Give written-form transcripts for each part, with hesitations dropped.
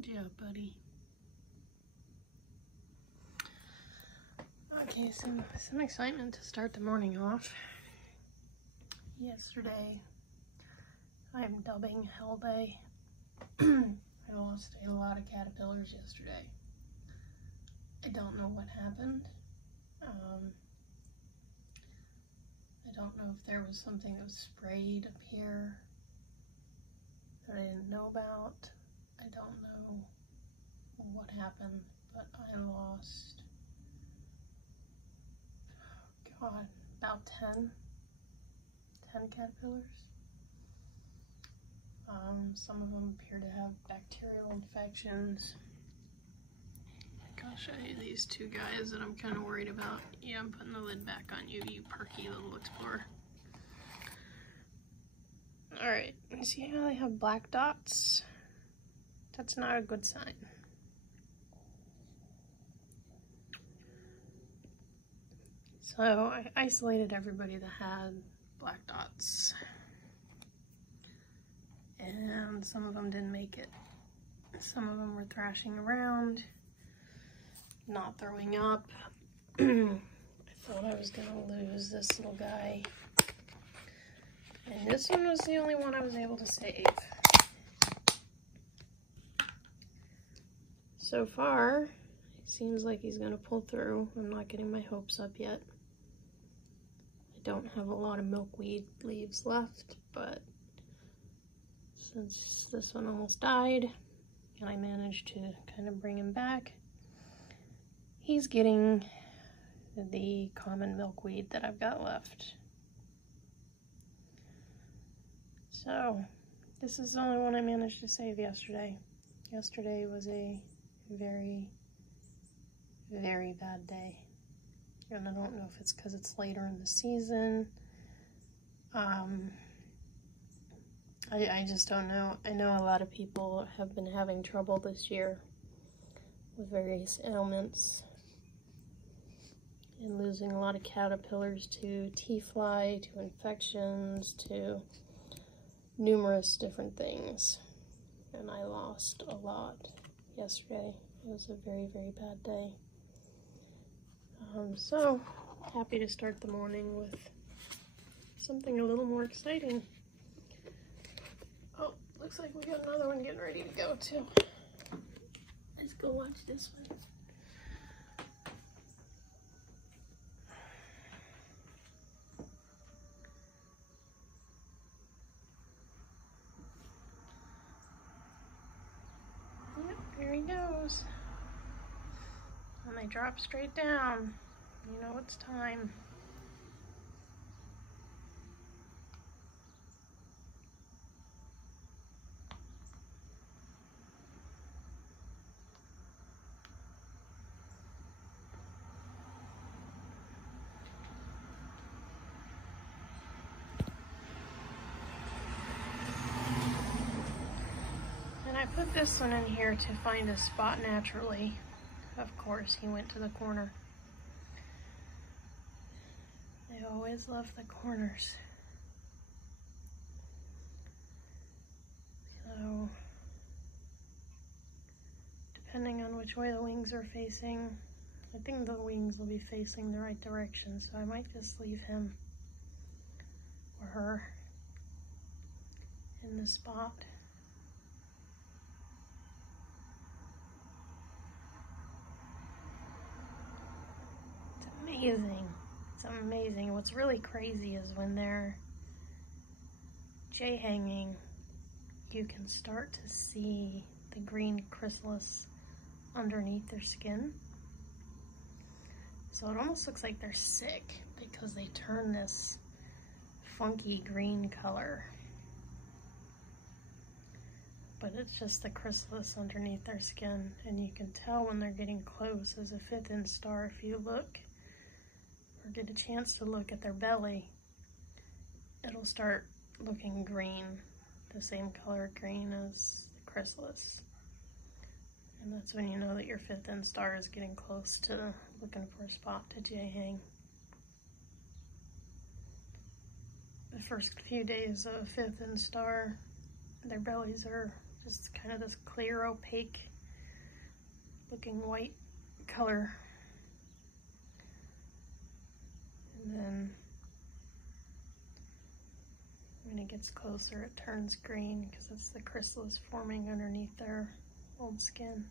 Good job, buddy. Okay, some excitement to start the morning off. Yesterday, I'm dubbing Hell Day. I lost a lot of caterpillars yesterday. I don't know what happened. I don't know if there was something that was sprayed up here that I didn't know about. I don't know what happened, but I lost, God, about 10 caterpillars. Some of them appear to have bacterial infections. I'll show you these two guys that I'm kind of worried about. Yeah, I'm putting the lid back on you, you perky little explorer. Alright, you see how they have black dots? That's not a good sign. So I isolated everybody that had black dots. And some of them didn't make it. Some of them were thrashing around, not throwing up. I thought I was gonna lose this little guy. And this one was the only one I was able to save. So far, it seems like he's gonna pull through. I'm not getting my hopes up yet. I don't have a lot of milkweed leaves left, but since this one almost died, and I managed to kind of bring him back, he's getting the common milkweed that I've got left. So, this is the only one I managed to save yesterday. Yesterday was a very, very bad day. And I don't know if it's because it's later in the season. I just don't know. I know a lot of people have been having trouble this year with various ailments and losing a lot of caterpillars to T-fly, to infections, to numerous different things. And I lost a lot yesterday. It was a very, very bad day. So happy to start the morning with something a little more exciting. Oh, looks like we got another one getting ready to go too. Let's go watch this one. Yep, here he goes. And they drop straight down. You know it's time. And I put this one in here to find a spot naturally. Of course, he went to the corner. I always love the corners. So, depending on which way the wings are facing, I think the wings will be facing the right direction, so I might just leave him or her in the spot. Amazing. It's amazing. What's really crazy is when they're J-hanging, you can start to see the green chrysalis underneath their skin. So it almost looks like they're sick because they turn this funky green color. But it's just the chrysalis underneath their skin, and you can tell when they're getting close as a fifth instar if you look or get a chance to look at their belly. It'll start looking green, the same color green as the chrysalis. And that's when you know that your fifth instar is getting close to looking for a spot to J-hang. The first few days of fifth instar, their bellies are just kind of this clear, opaque looking white color. And then when it gets closer, it turns green because it's the chrysalis forming underneath their old skin.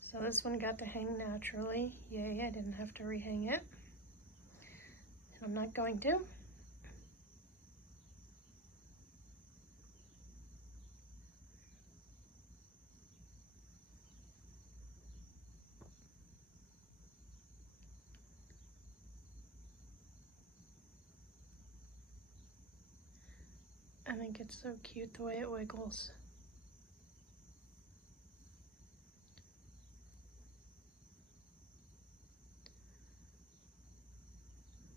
So this one got to hang naturally. Yay, I didn't have to rehang it. I'm not going to. I think it's so cute the way it wiggles.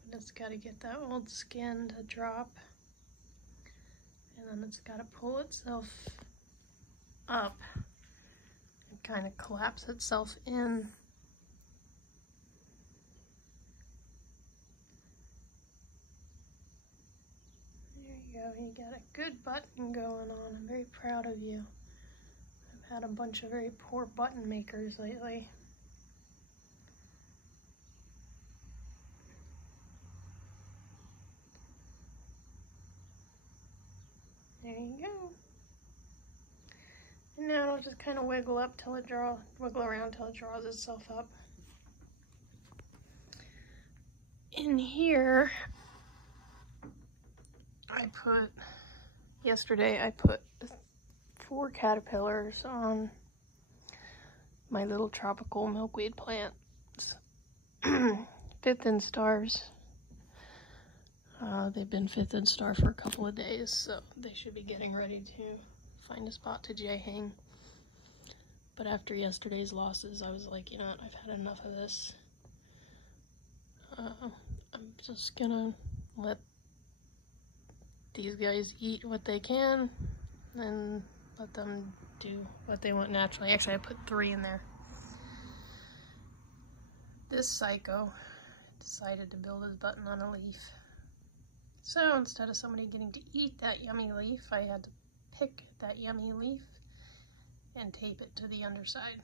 But it's got to get that old skin to drop, and then it's got to pull itself up and kind of collapse itself in. You got a good button going on. I'm very proud of you. I've had a bunch of very poor button makers lately. There you go. And now it'll just kind of wiggle up till it wiggle around till it draws itself up. In here, yesterday I put 4 caterpillars on my little tropical milkweed plants. Fifth and stars. They've been fifth and star for a couple of days, so they should be getting ready to find a spot to J-hang. But after yesterday's losses, I was like, you know what, I've had enough of this. I'm just gonna let these guys eat what they can and let them do what they want naturally. Actually, I put 3 in there. This psycho decided to build his button on a leaf. So instead of somebody getting to eat that yummy leaf, I had to pick that yummy leaf and tape it to the underside.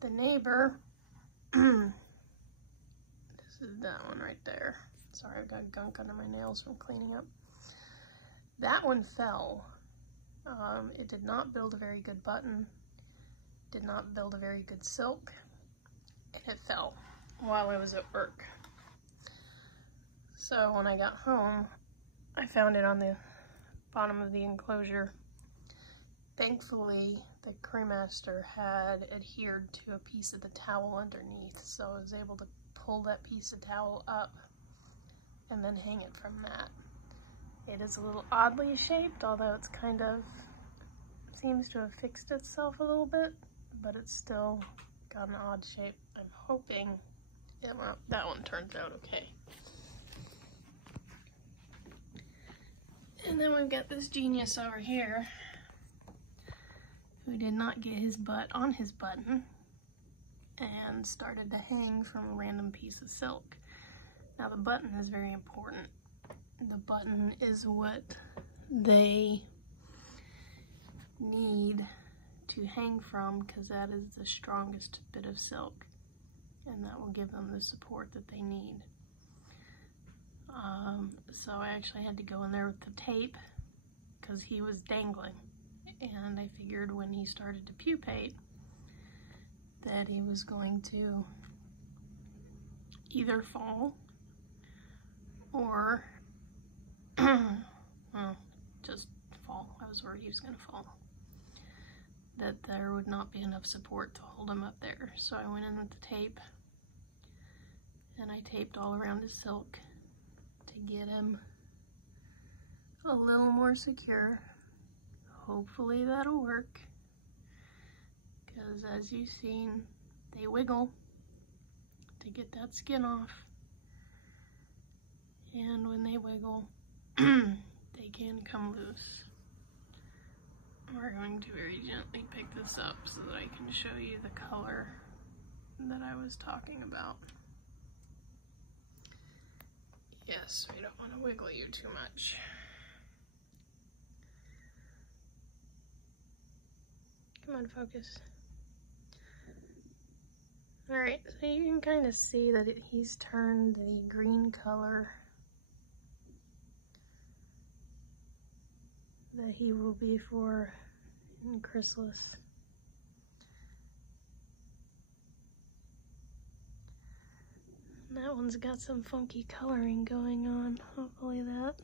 The neighbor, this is that one right there. Sorry, I've got gunk under my nails from cleaning up. That one fell. It did not build a very good button, did not build a very good silk, and it fell while I was at work. So when I got home, I found it on the bottom of the enclosure. Thankfully, the cremaster had adhered to a piece of the towel underneath, so I was able to pull that piece of towel up and then hang it from that. It is a little oddly shaped, although it's kind of seems to have fixed itself a little bit, but it's still got an odd shape. I'm hoping that one turns out okay. And then we've got this genius over here who did not get his butt on his button and started to hang from a random piece of silk. Now the button is very important. The button is what they need to hang from because that is the strongest bit of silk and that will give them the support that they need. So I actually had to go in there with the tape because he was dangling, and I figured when he started to pupate that he was going to either fall or well, just fall. I was worried he was going to fall. That there would not be enough support to hold him up there. So I went in with the tape and I taped all around his silk to get him a little more secure. Hopefully that'll work, because as you've seen, they wiggle to get that skin off, and when they wiggle they can come loose. We're going to very gently pick this up so that I can show you the color that I was talking about. Yes, we don't want to wiggle you too much. Come on, focus. Alright, so you can kind of see that he's turned the green color that he will be for in chrysalis. And that one's got some funky coloring going on. Hopefully that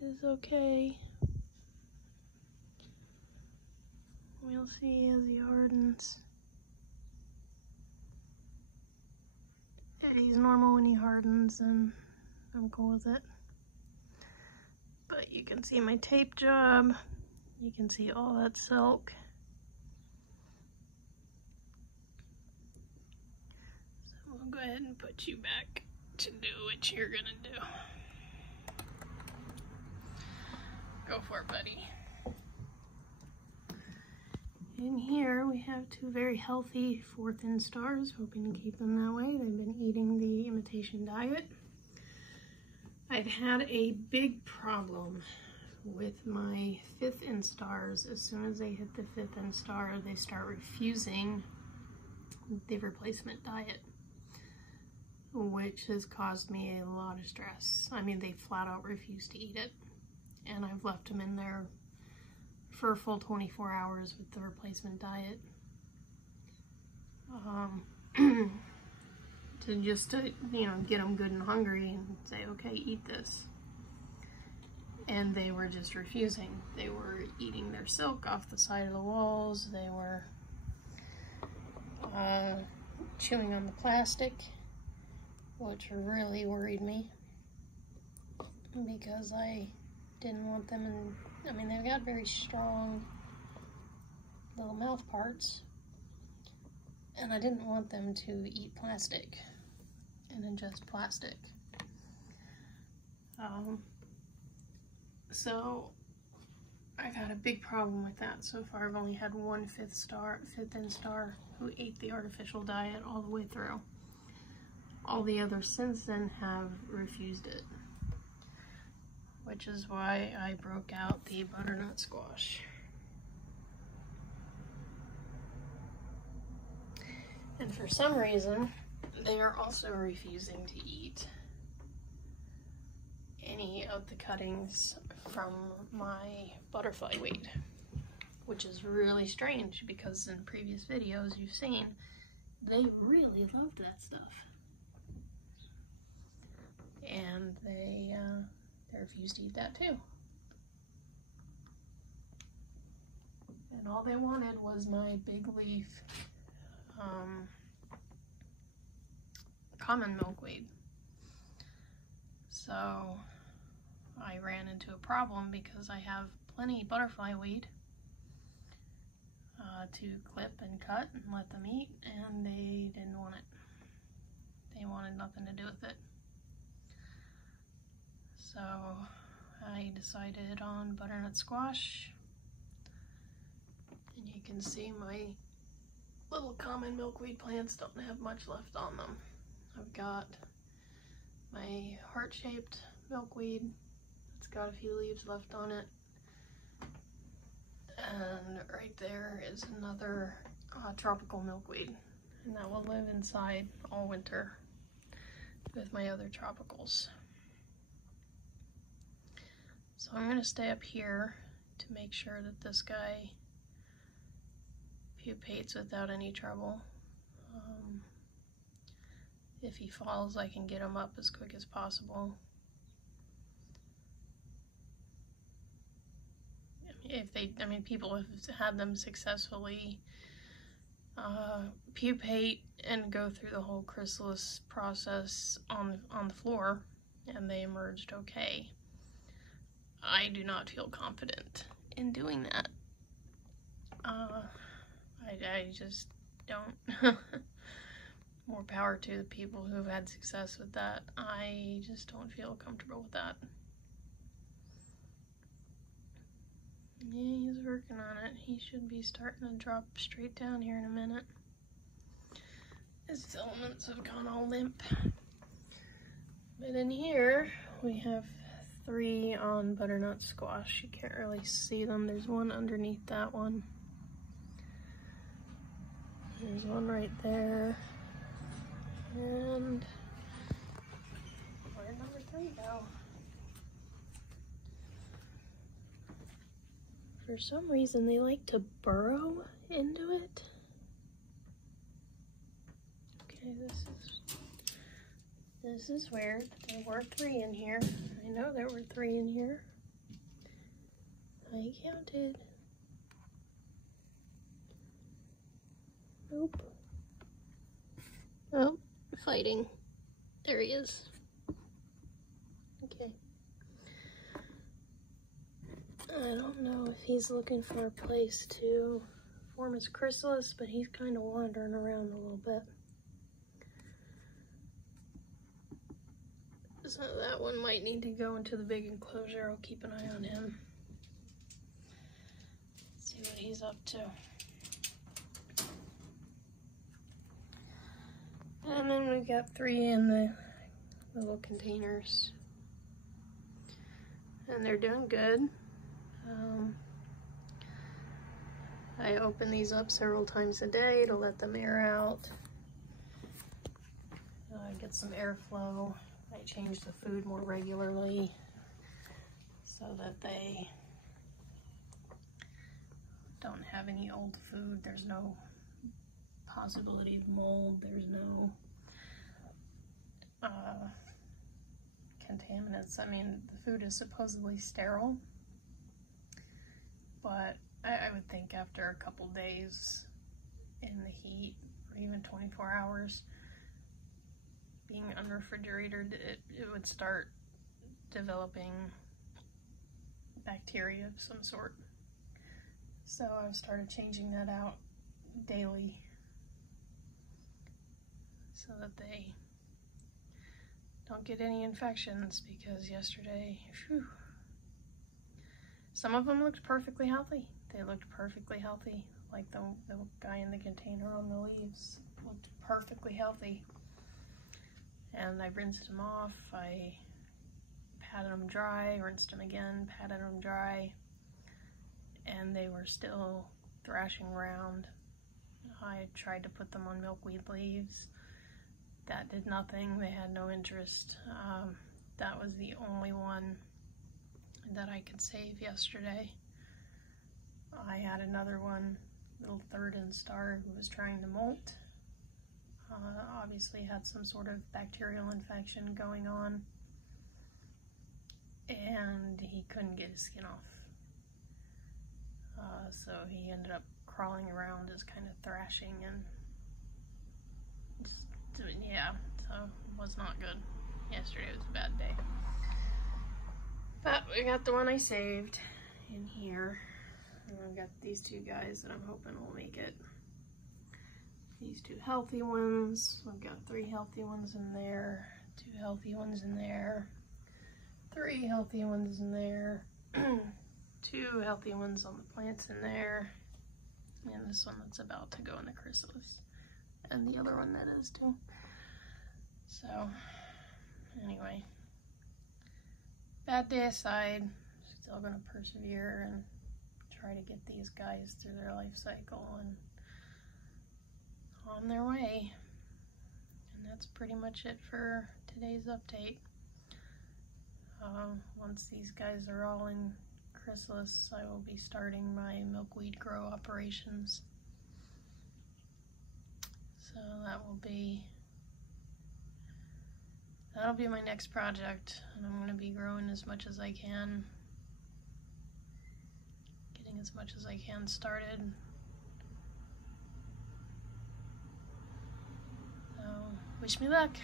is okay. We'll see as he hardens. If he's normal when he hardens, and I'm cool with it. But you can see my tape job. You can see all that silk. So we'll go ahead and put you back to do what you're gonna do. Go for it, buddy. In here we have two very healthy 4th instars, hoping to keep them that way. They've been eating the imitation diet. I've had a big problem with my 5th instars. As soon as they hit the 5th instar, they start refusing the replacement diet, which has caused me a lot of stress. I mean, they flat out refuse to eat it, and I've left them in there for a full 24 hours with the replacement diet. To you know, get them good and hungry and say, okay, eat this. And they were just refusing. They were eating their silk off the side of the walls. They were chewing on the plastic, which really worried me because I didn't want them in. I mean, they've got very strong little mouth parts, and I didn't want them to eat plastic and ingest plastic. So I've had a big problem with that so far. I've only had one 5th instar who ate the artificial diet all the way through. All the others since then have refused it, which is why I broke out the butternut squash. And for some reason, they are also refusing to eat any of the cuttings from my butterfly weed, which is really strange because in previous videos you've seen, they really loved that stuff. And they refused to eat that too. And all they wanted was my big leaf common milkweed. So I ran into a problem because I have plenty butterfly weed to clip and cut and let them eat, and they didn't want it. They wanted nothing to do with it. So I decided on butternut squash, and you can see my little common milkweed plants don't have much left on them. I've got my heart-shaped milkweed. It's got a few leaves left on it. And right there is another tropical milkweed. And that will live inside all winter with my other tropicals. So I'm going to stay up here to make sure that this guy pupates without any trouble. If he falls, I can get him up as quick as possible. People have had them successfully pupate and go through the whole chrysalis process on the floor, and they emerged okay. I do not feel confident in doing that. I just don't. More power to the people who've had success with that. I just don't feel comfortable with that. Yeah, he's working on it. He should be starting to drop straight down here in a minute. His filaments have gone all limp. But in here, we have 3 on butternut squash. You can't really see them. There's one underneath that one. There's one right there. And where'd number 3 go? For some reason, they like to burrow into it. Okay, this is weird. There were 3 in here. I know there were 3 in here. I counted. Nope. Oh, fighting. There he is. Okay. I don't know if he's looking for a place to form his chrysalis, but he's kind of wandering around a little bit. So that one might need to go into the big enclosure. I'll keep an eye on him. See what he's up to. And then we've got 3 in the little containers. And they're doing good. I open these up several times a day to let them air out. Get some airflow. I change the food more regularly so that they don't have any old food. There's no possibility of mold. There's no contaminants. I mean, the food is supposedly sterile, but I would think after a couple days in the heat, or even 24 hours, being unrefrigerated, it would start developing bacteria of some sort. So I've started changing that out daily so that they don't get any infections, because yesterday, whew, some of them looked perfectly healthy. They looked perfectly healthy, like the guy in the container on the leaves looked perfectly healthy. And I rinsed them off, I patted them dry, rinsed them again, patted them dry, and they were still thrashing around. I tried to put them on milkweed leaves. That did nothing. They had no interest. That was the only one that I could save yesterday. I had another one, little third instar, who was trying to molt. Obviously had some sort of bacterial infection going on, and he couldn't get his skin off. So he ended up crawling around, just kind of thrashing, and just, yeah, so it was not good. Yesterday was a bad day. But we got the one I saved in here, and I've got these 2 guys that I'm hoping will make it. These 2 healthy ones. We've got 3 healthy ones in there, 2 healthy ones in there, 3 healthy ones in there, 2 healthy ones on the plants in there, and this one that's about to go in the chrysalis, and the other one that is too. So, anyway, bad day aside, still gonna persevere and try to get these guys through their life cycle and on their way. And that's pretty much it for today's update. Once these guys are all in chrysalis, I will be starting my milkweed grow operations. So that'll be my next project, and I'm going to be growing as much as I can, getting as much as I can started. So wish me luck.